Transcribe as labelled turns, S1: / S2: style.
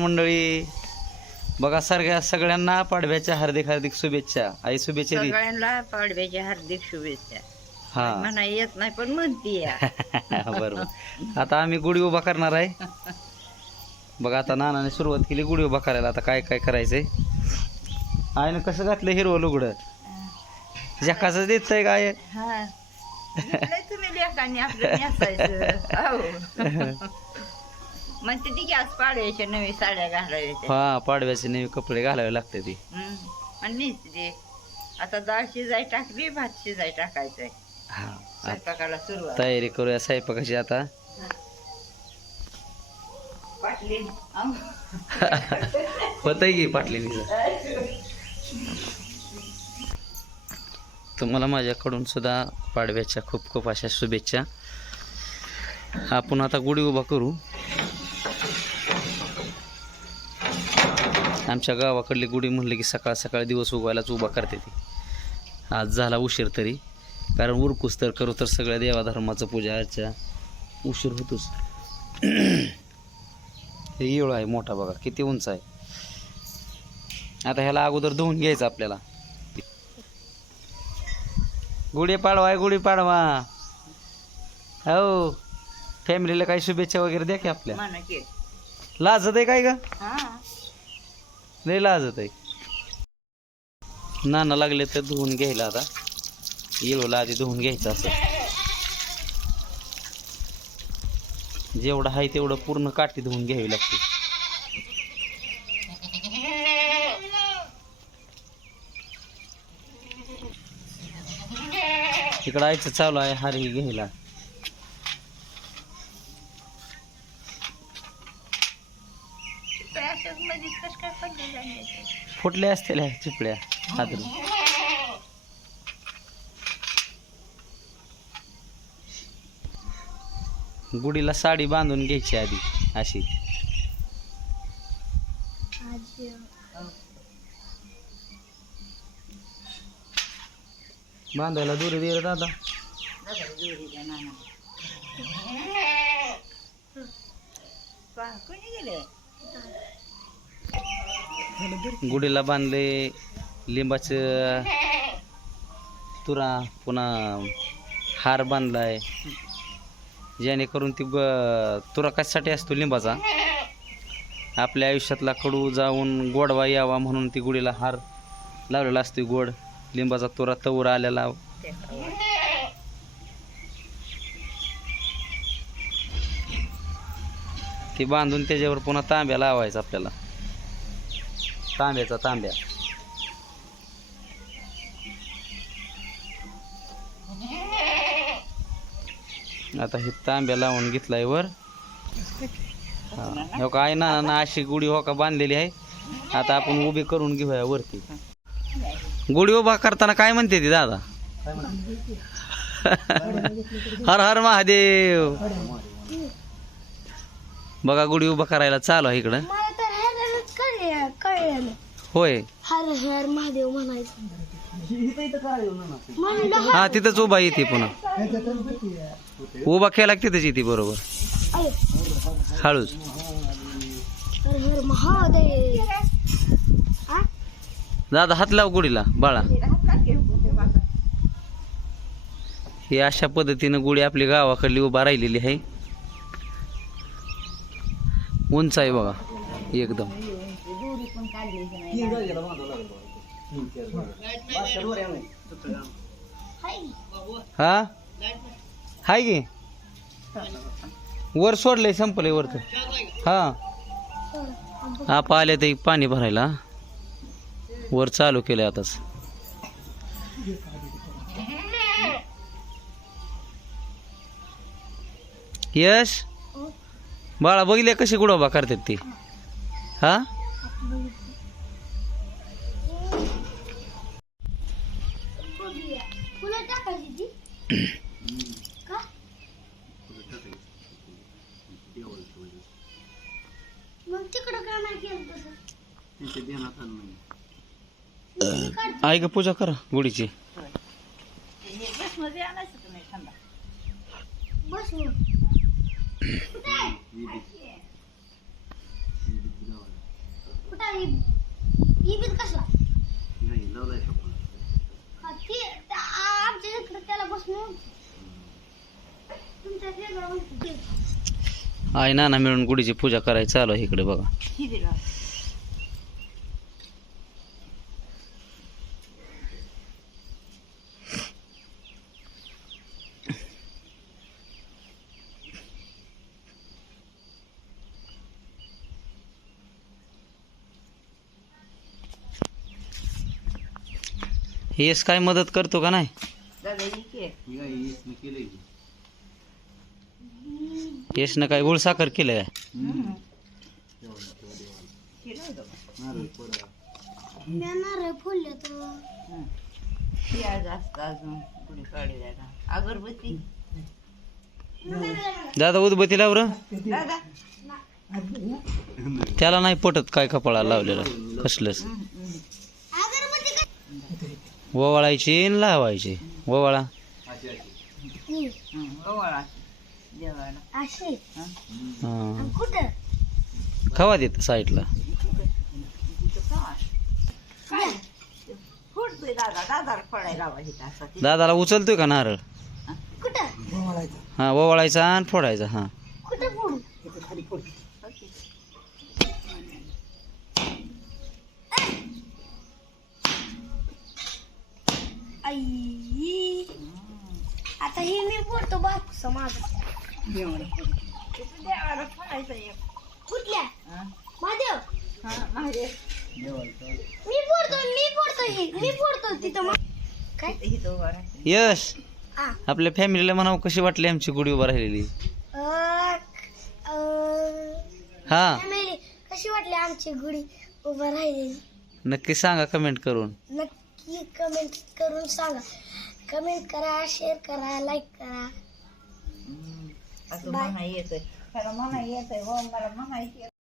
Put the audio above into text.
S1: मंडळी बघा सगळ्या सगळ्यांना पाडव्याच्या हार्दिक हार्दिक शुभेच्छा. आई शुभेच्छा दे
S2: सगळ्यांना पाडव्याच्या हार्दिक शुभेच्छा.
S1: हा.
S2: म्हणा येत नाही पण म्हणती
S1: बरोबर. आता आम्ही गुढी उभा करणार आहे. बघा आता नानाने सुरुवात केली गुढी उभा करायला. आता काय काय करायचंय? आईनं कसं घातलं हिरवं लुगडं? जकाचं देतंय काय
S2: हा. लय तुम्ही लेखांनी आपलं नेसायचं. म्हणते ती आज पाडव्याच्या नवी साड्या
S1: हा पाडव्याचे नवे कपडे घालावे लागते ती.
S2: आणि आता डाळ शिजाय टाकली भात शिजाय टाकायचंय.
S1: हा
S2: स्वयंपाकाला सुरुवात.
S1: तयारी करूया स्वयंपाकाची आता.
S2: पाटली.
S1: होतंय की पाटलीनीचं तुम्हाला माझ्याकडून सुद्धा पाडव्याच्या खूप खूप अशा शुभेच्छा. आपण आता गुढी उभा करू. आमच्या गावाकडली गुढी म्हणली की सकाळ सकाळ दिवस उगवायलाच उभा करते ती. आज झाला उशीर तरी. कारण उरकूस तर करू तर सगळ्या देवाधर्माचं पूजा अर्चा. उशीर होतोच. हे येळ आहे मोठा बघा किती उंच आहे. आता ह्याला अगोदर धुवून घ्यायचं आपल्याला. गुढी पाडवा आहे गुढी पाडवा. हो. फॅमिलीला काही शुभेच्छा वगैरे द्या की आपल्या. लाजत आहे काय का
S2: हा.
S1: लय लाजत आहे. नाना लागले तर धुवून घ्यायला आता. येळूला आधी धुवून घ्यायचं असं. जेवढं आहे तेवढं पूर्ण काठी धुवून घ्यावी लागते. तिकडं आयचं चालू आहे हारही घ्यायला. फुटल्या असतील ह्या चिपड्या गुडीला गुढीला साडी बांधून घ्यायची आधी अशी. बांधायला दुरी दे दादा.
S2: कोणी गेले?
S1: गुढीला बांधले लिंबाचं तुरा पुन्हा हार बांधलाय. जेणेकरून ती ग- तुरा कशासाठी असतो लिंबाचा? आपल्या आयुष्यातला कडू जाऊन गोडवा यावा म्हणून ती गुढीला हार लावलेला असतो गोड. लिंबाचा तुरा तवर आलेला. ती बांधून त्याच्यावर पुन्हा तांब्या लावायचा आपल्याला. तांब्याचा तांब्या. आता हे तांब्या लावून घेतलाय वर. हो. का आहे ना ना अशी गुढी हो का बांधलेली आहे. आता आपण उभी करून घेऊया वरती. गुढी उभा करताना काय म्हणते ती दादा? हर हर महादेव. बघा गुढी उभा करायला चालू आहे इकडं. होय.
S3: हर हर महादेव म्हणायचं.
S1: हा तिथंच उभा येते पुन्हा. उभा केला की तिथंच येते बरोबर. हळूच.
S3: हर हर महादेव. हा?
S1: दादा हात लाव गुढीला बाळा? ही अशा पद्धतीनं गुढी आपली गावाकडली उभा राहिलेली आहे. उंच आहे बघा. एकदम. हा? हाय की? वर सोडलंय संपलंय वरत हा. आप आले ते पाणी भरायला. वर चालू केलंय आताच. यश? बाळा बघितले कशी गुडोबा करतात ती? हा?
S3: फुलं टाकायची ती का मग तिकडं का नाही केलं तसं
S1: आई का पूजा करा गुढीची
S3: बस मग. कुठे आहे? आहे इबीत कसला हा, ते त्या- आ- आमच्या इकडे त्याला बसणं तुमच्या ते.
S1: आई नाना मिळून गुढीची पूजा करायची चालू आहे इकडे बघा。हेस काय मदत करतो का नाही? यशनं काय गुळसाखर केलं काय
S2: अगरबत्ती.
S1: दादा उदबत्ती लावर
S2: दादा.
S1: त्याला नाही पटत काय कपाळाला लावलेलं कसलंच. ओवाळायची आणि लावायची. ओवाळा खवा देत साईडला.
S2: दादाला
S1: उचलतोय का नारळ? हा ओवाळायचा आणि फोडायचा हा.
S3: आई. आता हे मी फोडतो बापूस माझा.
S2: तिथं देवाला फोडायचं एक.
S3: कुठल्या?
S2: हं?
S3: महादेव.
S2: हं, महादेव.
S3: मी फोडतो मी फोडतो हे मी फोडतो तिथं मग काय?
S2: तिथं इथं उभा राहायचं.
S1: यश
S3: हा
S1: आपल्या फॅमिलीला म्हणावं कशी वाटली आमची गुढी उभा राहिलेली?
S3: अं, अं,
S1: हा.
S3: family, कशी वाटली आमची गुढी उभं राहिलेली?
S1: नक्की सांगा कमेंट करून.
S3: नक्की कमेंट करून सांगा. कमेंट करा शेअर करा लाईक करा.
S2: हं, असं
S3: बाय.
S2: म्हणा येतंय. त्याला म्हणा येतंय हो मला म्हणायची